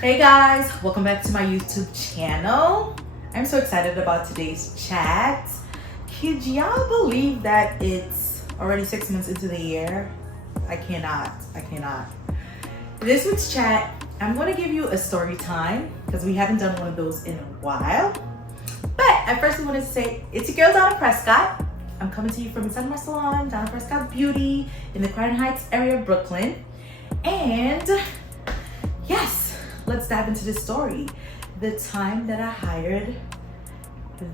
Hey guys, welcome back to my YouTube channel. I'm so excited about today's chat. Could y'all believe that it's already 6 months into the year? I cannot. This week's chat, I'm going to give you a story time because we haven't done one of those in a while. But I first want to say, it's your girl Donna Prescott. I'm coming to you from inside my salon, Donna Prescott Beauty, in the Crown Heights area of Brooklyn. And yes, let's dive into this story. The time that I hired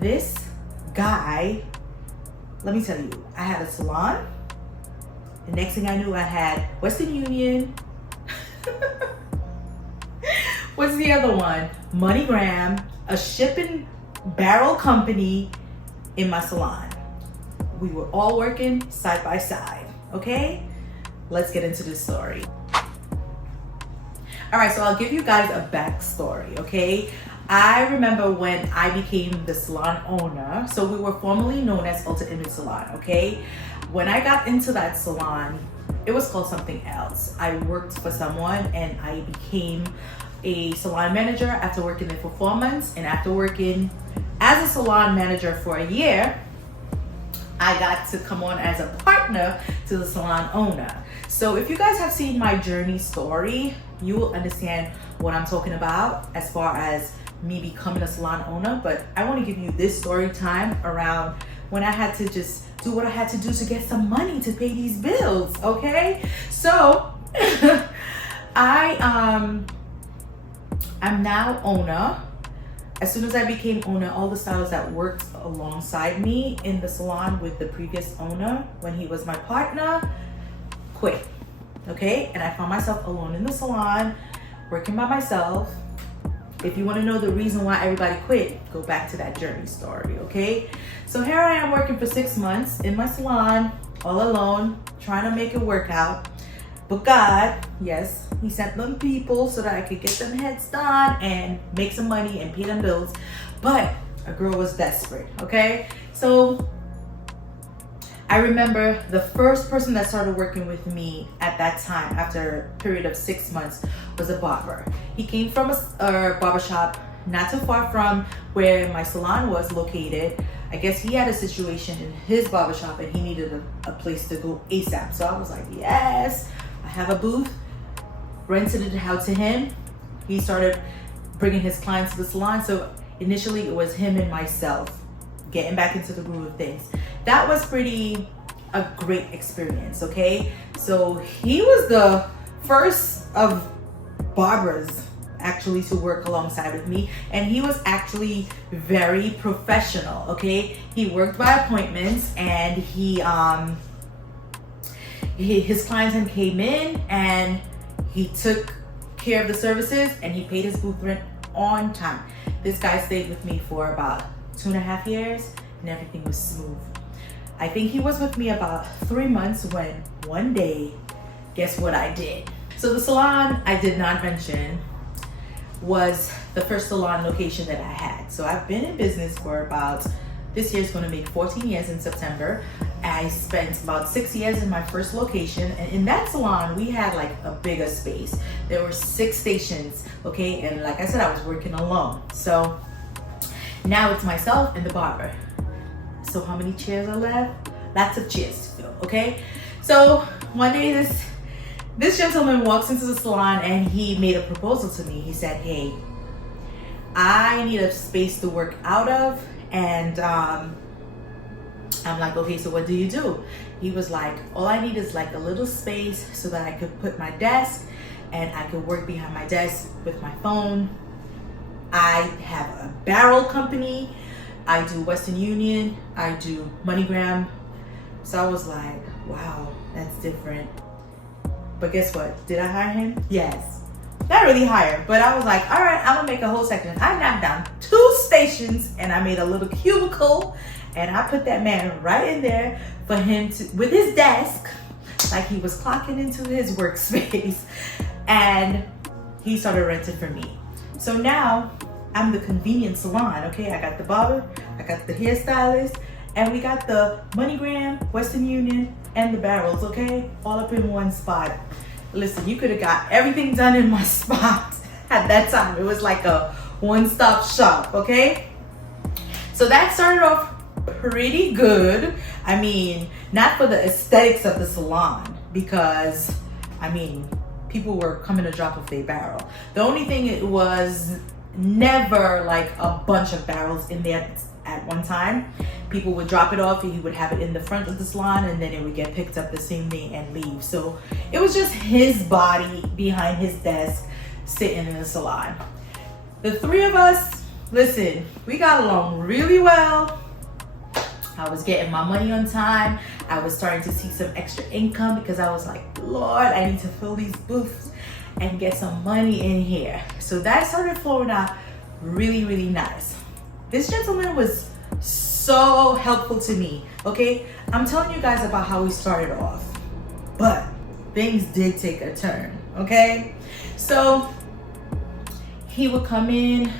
this guy, let me tell you, I had a salon. The next thing I knew, I had Western Union. What's the other one? MoneyGram, a shipping barrel company in my salon. We were all working side by side, okay? Let's get into this story. All right, so I'll give you guys a backstory, okay? I remember when I became the salon owner, so we were formerly known as Ulta Image Salon, okay? When I got into that salon, it was called something else. I worked for someone and I became a salon manager after working there for 4 months. And after working as a salon manager for a year, I got to come on as a partner to the salon owner. So if you guys have seen my journey story, you will understand what I'm talking about as far as me becoming a salon owner. But I want to give you this story time around when I had to just do what I had to do to get some money to pay these bills, okay? So I'm now owner. As soon as I became owner, all the stylists that worked alongside me in the salon with the previous owner, when he was my partner, quit, okay? And I found myself alone in the salon, working by myself. If you want to know the reason why everybody quit, go back to that journey story, okay? So here I am working for 6 months in my salon, all alone, trying to make it work out. But God, yes, he sent them people so that I could get them heads done and make some money and pay them bills. But a girl was desperate, okay? So I remember the first person that started working with me at that time, after a period of 6 months, was a barber. He came from a barbershop not too far from where my salon was located. I guess he had a situation in his barbershop and he needed a place to go ASAP. So I was like, yes, I have a booth, rented it out to him. He started bringing his clients to the salon. So initially it was him and myself getting back into the groove of things. That was a great experience, okay? So he was the first of barbers actually to work alongside with me, and he was actually very professional, okay? He worked by appointments, and his clients came in and he took care of the services and he paid his booth rent on time. This guy stayed with me for about 2.5 years and everything was smooth. I think he was with me about 3 months when one day, guess what I did? So the salon I did not mention was the first salon location that I had. So I've been in business for about, this year's gonna make 14 years in September. I spent about 6 years in my first location, and in that salon we had like a bigger space. There were 6 stations, okay? And like I said, I was working alone. So now it's myself and the barber. So how many chairs are left? Lots of chairs to fill, okay? So one day this gentleman walks into the salon and he made a proposal to me. He said, hey, I need a space to work out of. And I'm like, okay, so what do you do? He was like, all I need is like a little space so that I could put my desk and I could work behind my desk with my phone. I have a barrel company. I do Western Union. I do MoneyGram. So I was like, wow, that's different. But guess what? Did I hire him? Yes. Not really hire, but I was like, all right, I'm gonna make a whole section. I knocked down 2 stations and I made a little cubicle and I put that man right in there for him to, with his desk, like he was clocking into his workspace, and he started renting for me. So now I'm the convenience salon, okay? I got the barber, I got the hairstylist, and we got the MoneyGram, Western Union, and the barrels, okay? All up in one spot. Listen, you could have got everything done in my spot. at that time. It was like a one-stop shop, okay? So that started off pretty good. I mean, not for the aesthetics of the salon, because I mean, people were coming to drop off their barrel. The only thing, it was never like a bunch of barrels in there at one time. People would drop it off and he would have it in the front of the salon, and then it would get picked up the same day and leave. So it was just his body behind his desk sitting in the salon. The three of us, listen, we got along really well. I was getting my money on time. I was starting to see some extra income because I was like, Lord, I need to fill these booths and get some money in here. So that started flowing out really, really nice. This gentleman was so helpful to me, okay? I'm telling you guys about how we started off, but things did take a turn, okay? So he would come in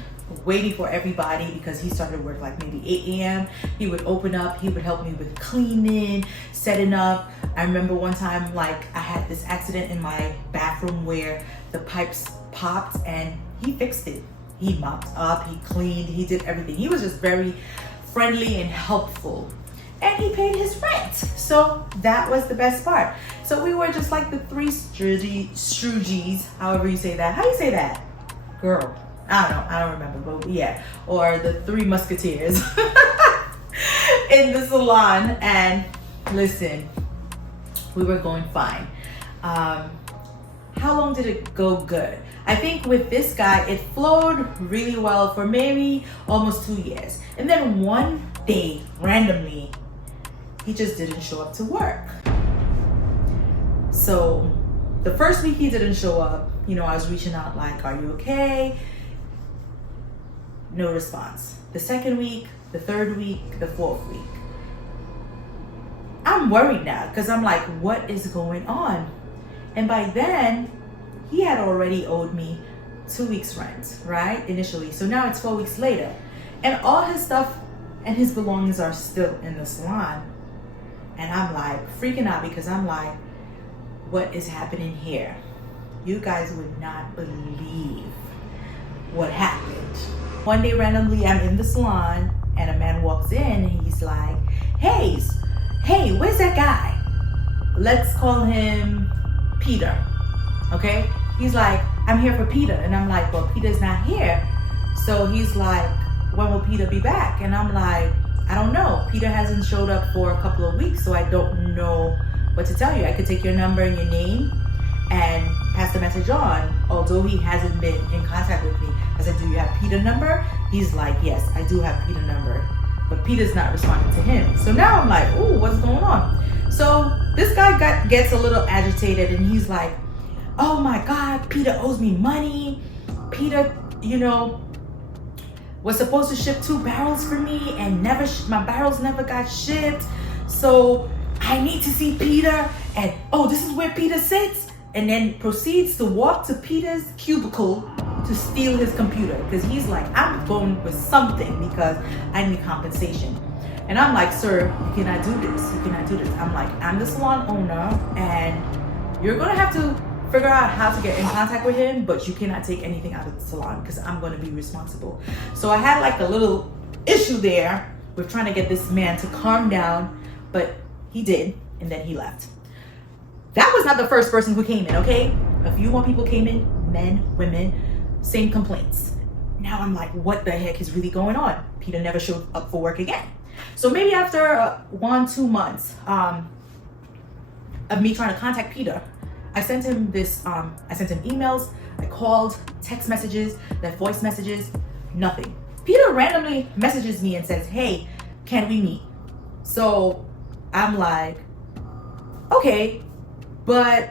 way before everybody because he started work like maybe 8 a.m. He would open up, he would help me with cleaning, setting up. I remember one time, like, I had this accident in my bathroom where the pipes popped, and he fixed it. He mopped up, he cleaned, he did everything. He was just very friendly and helpful. And he paid his rent. So that was the best part. So we were just like the three Scrooges, however you say that. How do you say that? Girl, I don't remember, but yeah. Or the three musketeers in the salon. And listen, we were going fine. How long did it go good? I think with this guy, it flowed really well for maybe almost 2 years. And then one day, randomly, he just didn't show up to work. So the first week he didn't show up, you know, I was reaching out like, are you okay? No response. The second week, the third week, the fourth week. I'm worried now because I'm like, what is going on? And by then, he had already owed me 2 weeks rent, right? Initially. So now it's 4 weeks later. And all his stuff and his belongings are still in the salon. And I'm like freaking out because I'm like, what is happening here? You guys would not believe what happened. One day randomly I'm in the salon and a man walks in and he's like, hey, where's that guy? Let's call him Peter, okay? He's like, I'm here for Peter. And I'm like, well, Peter's not here. So he's like, when will Peter be back? And I'm like, I don't know. Peter hasn't showed up for a couple of weeks, so I don't know what to tell you. I could take your number and your name and pass the message on, although he hasn't been in contact with me. I said, do you have Peter's number? He's like, yes, I do have Peter's number. But Peter's not responding to him. So now I'm like, ooh, what's going on? So this guy gets a little agitated and he's like, oh my God, Peter owes me money. Peter, you know, was supposed to ship 2 barrels for me and my barrels never got shipped. So I need to see Peter, and oh, this is where Peter sits. And then proceeds to walk to Peter's cubicle to steal his computer because he's like, I'm going with something because I need compensation. And I'm like, sir, you cannot do this. You cannot do this. I'm like, I'm the salon owner and you're going to have to figure out how to get in contact with him, but you cannot take anything out of the salon because I'm going to be responsible. So I had like a little issue there with trying to get this man to calm down, but he did, and then he left. That was not the first person who came in, okay? A few more people came in, men, women, same complaints. Now I'm like, what the heck is really going on? Peter never showed up for work again. So maybe after 1-2 months of me trying to contact Peter, I sent him emails, I called, text messages, left voice messages, nothing. Peter randomly messages me and says, hey, can we meet? So I'm like, okay, but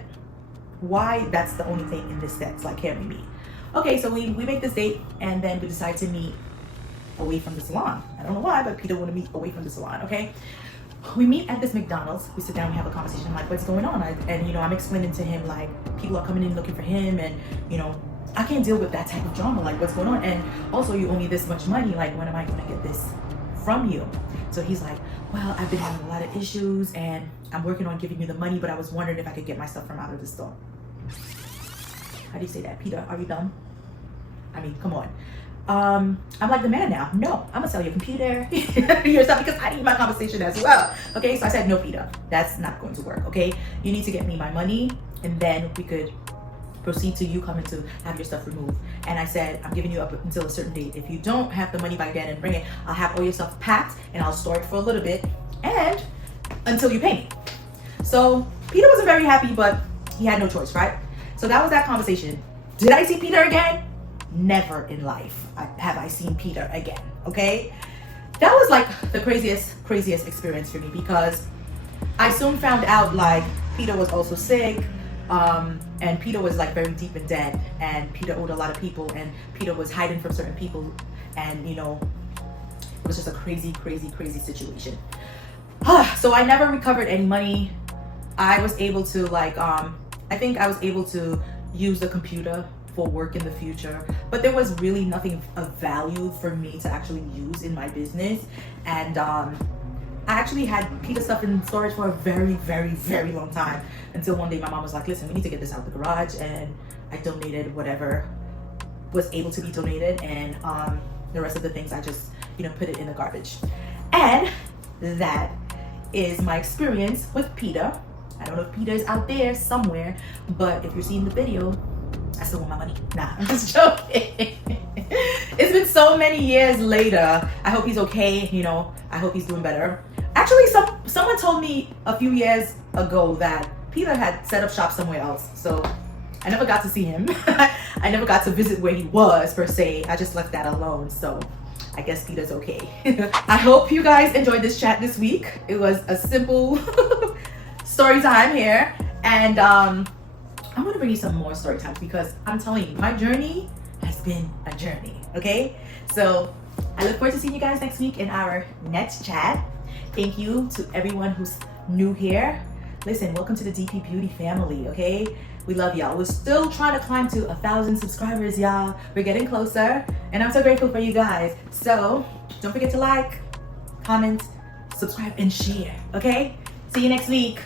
why? That's the only thing in this text, like, can we meet? Okay, so we make this date and then we decide to meet away from the salon. I don't know why, but Peter wanted to meet away from the salon, okay? We meet at this McDonald's. We sit down, we have a conversation. I'm like, what's going on? And I'm explaining to him, like, people are coming in looking for him, and, I can't deal with that type of drama. Like, what's going on? And also, you owe me this much money. Like, when am I going to get this from you? So he's like, well, I've been having a lot of issues, and I'm working on giving you the money, but I was wondering if I could get my stuff from out of the store. How do you say that? Peter, are you dumb? I mean, come on. I'm like the man now. No, I'm gonna sell your computer, your stuff, because I need my compensation as well. Okay, so I said, no, Peter, that's not going to work. Okay, you need to get me my money, and then we could proceed to you coming to have your stuff removed. And I said, I'm giving you up until a certain date. If you don't have the money by then and bring it, I'll have all your stuff packed and I'll store it for a little bit and until you pay me. So Peter wasn't very happy, but he had no choice, right? So that was that conversation. Did I see Peter again? Never in life have I seen Peter again, okay? That was like the craziest experience for me, because I soon found out like Peter was also sick, and Peter was like very deep in debt, and Peter owed a lot of people, and Peter was hiding from certain people, and you know, it was just a crazy situation. So I never recovered any money. I was able to like, I think I was able to use the computer for work in the future, but there was really nothing of value for me to actually use in my business. And I actually had Peter stuff in storage for a very long time, until one day my mom was like, listen, we need to get this out of the garage, and I donated whatever was able to be donated, and the rest of the things I just, you know, put it in the garbage. And that is my experience with Peter. I don't know if Peter is out there somewhere, but if you're seeing the video, I still want my money. Nah, I'm just joking. It's been so many years later. I hope he's okay. You know, I hope he's doing better. Actually, someone told me a few years ago that Peter had set up shop somewhere else. So I never got to see him. I never got to visit where he was per se. I just left that alone. So I guess Peter's okay. I hope you guys enjoyed this chat this week. It was a simple story time here. And I'm gonna bring you some more story times, because I'm telling you, my journey has been a journey, okay? So I look forward to seeing you guys next week in our next chat. Thank you to everyone who's new here. Listen, welcome to the DP Beauty family, okay? We love y'all. We're still trying to climb to 1,000 subscribers, y'all. We're getting closer, and I'm so grateful for you guys. So don't forget to like, comment, subscribe, and share, okay? See you next week.